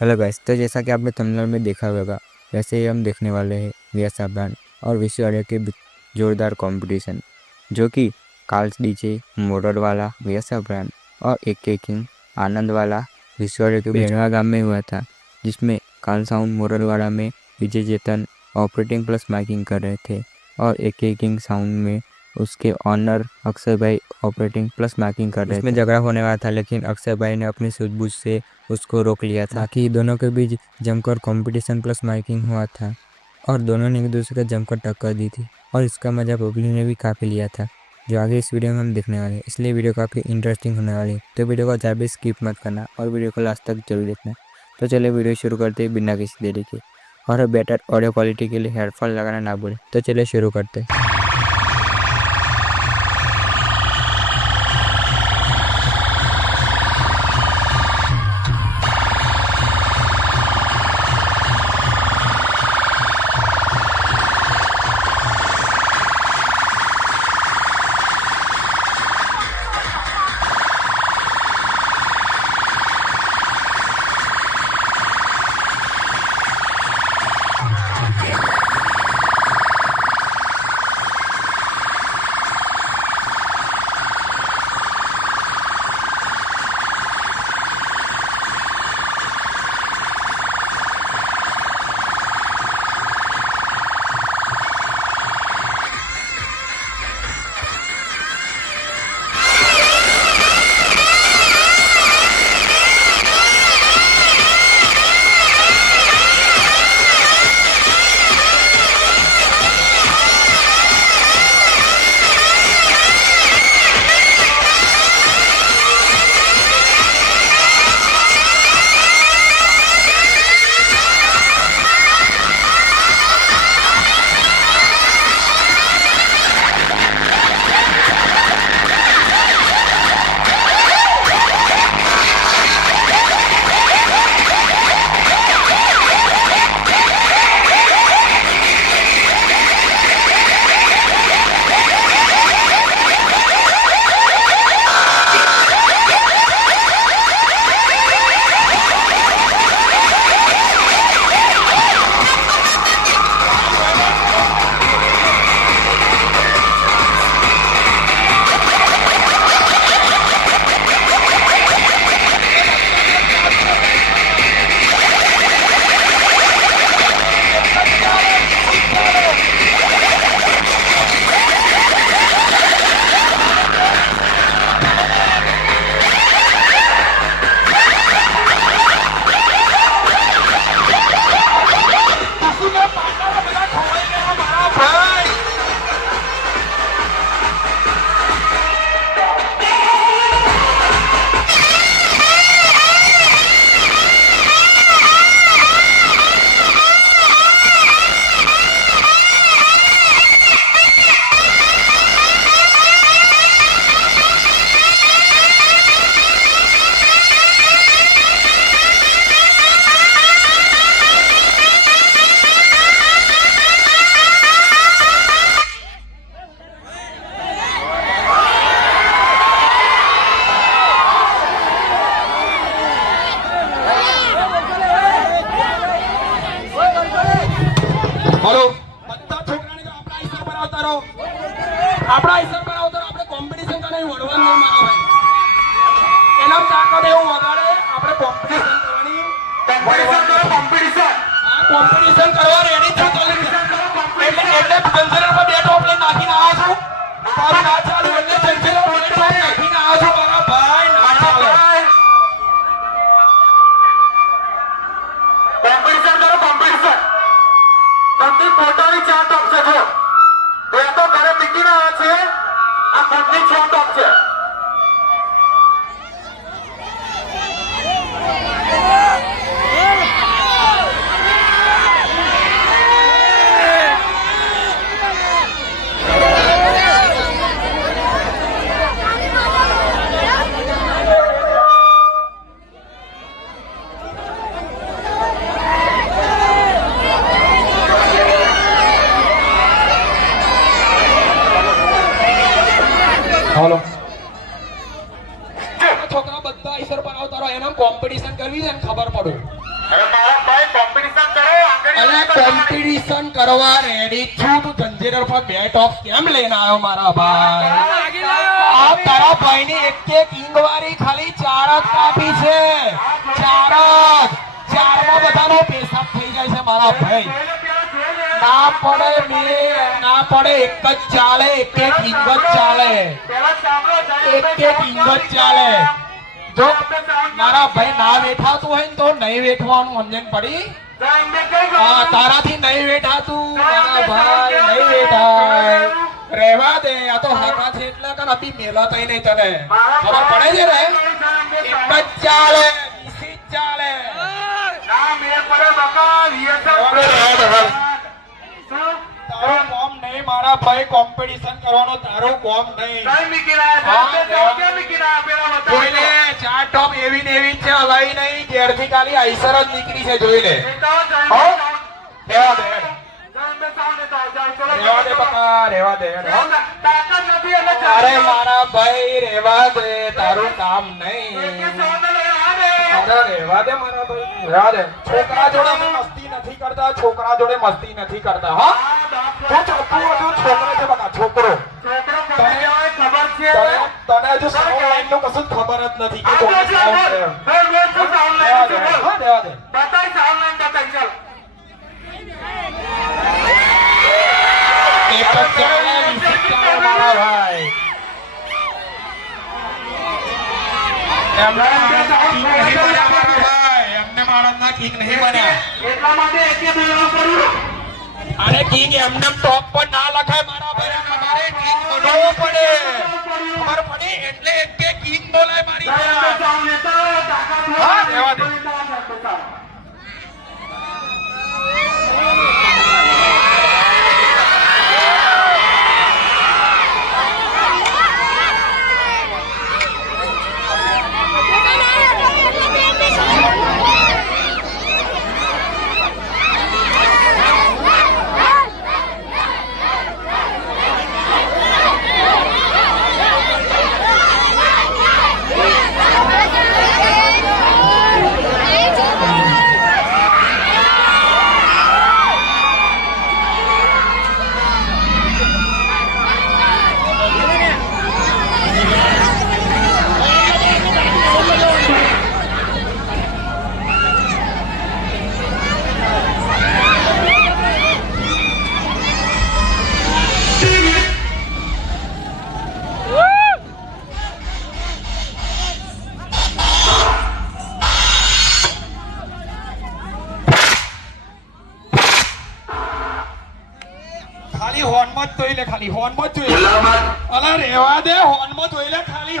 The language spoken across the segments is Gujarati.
हेलो गाइस, तो जैसा कि आपने थंबनेल में देखा होगा, वैसे ही हम देखने वाले हैं वीएसआ ब्रांड और विश्व ऑडियो के बीच जोरदार कंपटीशन, जो कि कार्ल्स डीजे मोटर वाला वीएसआ ब्रांड और एक किंग आनंद वाला विश्व ऑडियो के बेड़वा गांव में हुआ था, जिसमें कार्ल साउंड मोटर वाला में विजय चेतन ऑपरेटिंग प्लस माइकिंग कर रहे थे और एक किंग साउंड में उसके ऑनर अक्षय भाई ऑपरेटिंग प्लस माइकिंग कर रहे थे। इसमें झगड़ा होने वाला था, लेकिन अक्षय भाई ने अपनी सूझबूझ से उसको रोक लिया था। बाकी दोनों के बीच जमकर कंपटीशन प्लस माइकिंग हुआ था और दोनों ने एक दूसरे को जमकर टक्कर दी थी और इसका मजा पब्लिक ने भी काफ़ी लिया था, जो आगे इस वीडियो में हम देखने वाले हैं। इसलिए वीडियो काफ़ी इंटरेस्टिंग होने वाली है, तो वीडियो को ज़्यादा भी स्किप मत करना और वीडियो को लास्ट तक जरूर देखना। तो चलिए वीडियो शुरू करते हैं बिना किसी देरी के, और बेटर ऑडियो क्वालिटी के लिए हेडफोन लगाना ना भूलें। तो चलिए शुरू करते हैं। हेलो બધા છોકરાને તો આપણા હિસાબ પર આવતા રહો, આપણા હિસાબ પર આવતા રહો. આપણે કોમ્પિટિશન કરે વળવાનું નહીં મારો ભાઈ. એના ચાકર એવું વગાડે, આપણે કોમ્પિટિશન કરવાની. કોમ્પિટિશન કરવા રેડી છો તો એટલે કન્સિડર પર બે ટોપ લઈને નાખીને આવ્યા છું. તારું ના ચાલે એટલે કન્સિડર પર બે ટોપ નાખીને આવ્યા છો મારા ભાઈ. ના ચાલે કોમ્પિટિશન કરો, કોમ્પિટિશન. તમને પોતાની ચાર ટોપ છે. જો બે તો ઘરે પીટીને આવ્યા છે, આ ખુદની 6 ટોપ છે. हेलो અને કોમ્પિટિશન કરવા રેડી છું તું જંજીર પર બે ટોપ કેમ લઈને આવ્યો મારા ભાઈ આ તારા ભાઈની એક કિંગ વાળી ખાલી 4 જ કાપી છે 4 ચારમાં બધાનો પેશાબ થઈ જાય છે મારા ભાઈ ના પડે બે ના પડે એક જ ચાલે એક કિંગ જ ચાલે એક કિંગ જ ચાલે જો મારા ભાઈ ના વેઠાતું હોય ને તો નહીં વેઠવાનું સમજણ પડી હા તારાથી નહીં વેઠાતું મારા ભાઈ નહીં વેઠાય રહેવા દે આ તો હાકા છે એટલે કે અભી મેલા તઈ નહીં તને ખબર પડે છે ને એક જ ચાલે બીસી જ ચાલે તારું કોમ નહીં મારા ભાઈ કોમ્પિટિશન કરવાનો તારું કોમ નહીં જોઈ લે 4 ટોપ એવી ને એવી જ છે હલાઈ નહીં ઘેરથી ખાલી આઈસર જ નીકળી છે જોઈ લે હો રહેવા દે બકા રહેવા દે અરે મારા ભાઈ રહેવા દે તારું કામ નહીં અરે રહેવા દે મારા ભાઈ રહેવા દે છોકરા જોડે અમે મસ્તી નથી કરતા છોકરા જોડે મસ્તી નથી કરતા હા તું છોકરો હજુ છોકરો છે બકા છોકરો તને હજુ સાઉન્ડ લાઈન નું કશું જ ખબર જ નથી કે કોને સાઉન્ડ છે રહેવા દે હા રહેવા દે એક જ ચાલે વિસિટ ચાલે મારા ભાઈ એમને માણસના કિંગ નહીં બન્યા અને કિંગ એમને ટોપ પર ના લખાય મારા ભાઈ તમારે કિંગ બનવું પડે ખબર પડી એટલે એક કિંગ બોલાય મારી હા રહેવા દે ખાલી હોર્નમાં જ જોઈ લે ખાલી હોર્નમાં જ જોઈ લે અલા રહેવા દે હોર્નમાં જોઈ લે ખાલી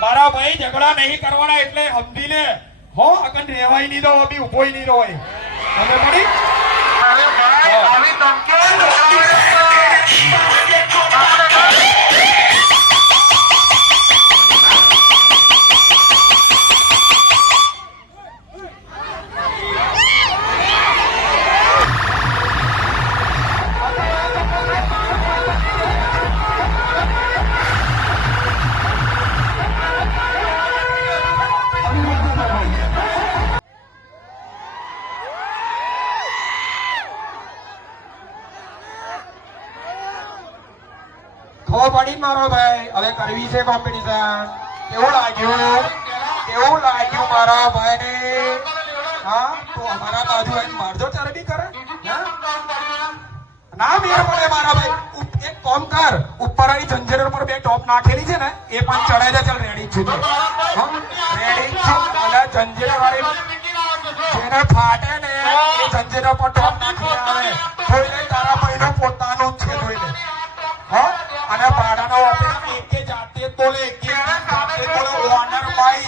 મારા ભાઈ ઝઘડા નહીં કરવાના એટલે સમજી લે હો અગન રહેવાય નહીં દો અભી ઉભોય નહીં હોય તમે પડી અરે ભાઈ આવી ખબર પડી મારો ભાઈ હવે કરવી છે કોમ્પિટિશન કેવું લાગ્યું મારા ભાઈને હા તો અમારા બાજુ આવીને મારજો ચરબી કરે ના મેળ પડે મારા ભાઈ. એક કામ કર, ઉપર વાળી જંજીર ઉપર બે ટોપ નાખેલી છે ને એ પણ ચડાઈ દે. ચાલ રેડી છું તો રેડી છું. અને જંજીર વાળી જેને ફાટે ને એ જંજીર પર ટોપ નાખી આવે. જોઈ લે તારા ભાઈનો પોતાનું જ છે. જોઈ લે હા. અને ભાડાનો ઓફિસ એકે જાતે જ બોલે, એકે જાતે જ બોલે. ઓનર ભાઈ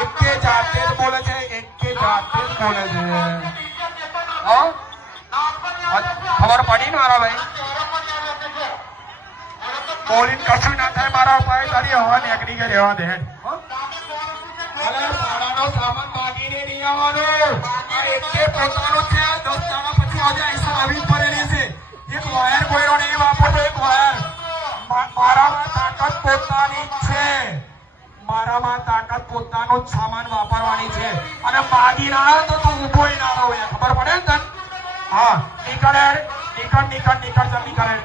એકે જાતે જ બોલે છે, એકે જાતે જ બોલે છે. હા ખબર પડી ને મારા ભાઈ? બોલીને કશું ના થાય મારા ભાઈ. તારી હવા નીકળી ગઈ, રહેવા દે. અરે ભાડાનો સામાન માગીને નહીં આવવાનો. આ એકે પોતાનું છે. 10 દાડા પછી આજે આઈસર આવી પડેલી છે. એક વાયર કોઈનો નહીં વાપરતો. એક વાયર મારામાં તાકાત પોતાની જ છે. મારામાં તાકાત પોતાનો જ સામાન વાપરવાની છે. અને માગી ના આવે તો તું ઊભો ના રહો. ખબર પડે ને તને? हाँ निकल निकल निकल निकल जल्दी करे.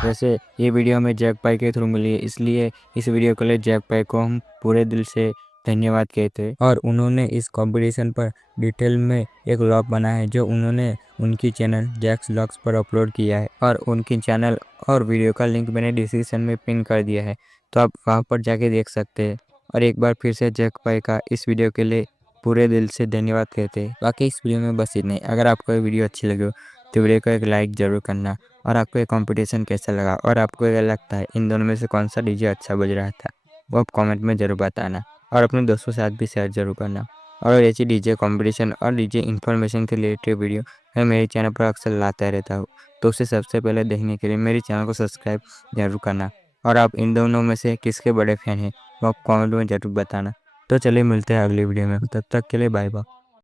वैसे ये वीडियो हमें जैक भाई के थ्रू मिली है, इसलिए इस वीडियो के लिए जैक भाई को हम पूरे दिल से धन्यवाद कहते हैं। और उन्होंने इस कंपटीशन पर डिटेल में एक व्लॉग बनाया है जो उन्होंने उनकी चैनल जैक्स व्लॉग्स पर अपलोड किया है। और उनकी चैनल और वीडियो का लिंक मैंने डिस्क्रिप्शन में पिन कर दिया है, तो आप वहाँ पर जाके देख सकते हैं। और एक बार फिर से जैक भाई का इस वीडियो के लिए पूरे दिल से धन्यवाद कहते हैं। बाकी इस वीडियो में बस इतना ही। अगर आपको ये वीडियो अच्छी लगी हो तो वीडियो को एक लाइक ज़रूर करना। और आपको ये कंपटीशन कैसा लगा और आपको क्या लगता है इन दोनों में से कौन सा डीजे अच्छा बज रहा था, वो आप कमेंट में ज़रूर बताना। और अपने दोस्तों के साथ भी शेयर जरूर करना। और ऐसी डीजे कंपटीशन और डीजे इन्फॉर्मेशन के रिलेटेड वीडियो मैं मेरे चैनल पर अक्सर लाता रहता हूँ, तो उसे सबसे पहले देखने के लिए मेरे चैनल को सब्सक्राइब जरूर करना। और आप इन दोनों में से किसके बड़े फैन हैं वो आप कमेंट में ज़रूर बताना। तो चलिए मिलते हैं अगली वीडियो में, तब तक के लिए बाय बाय।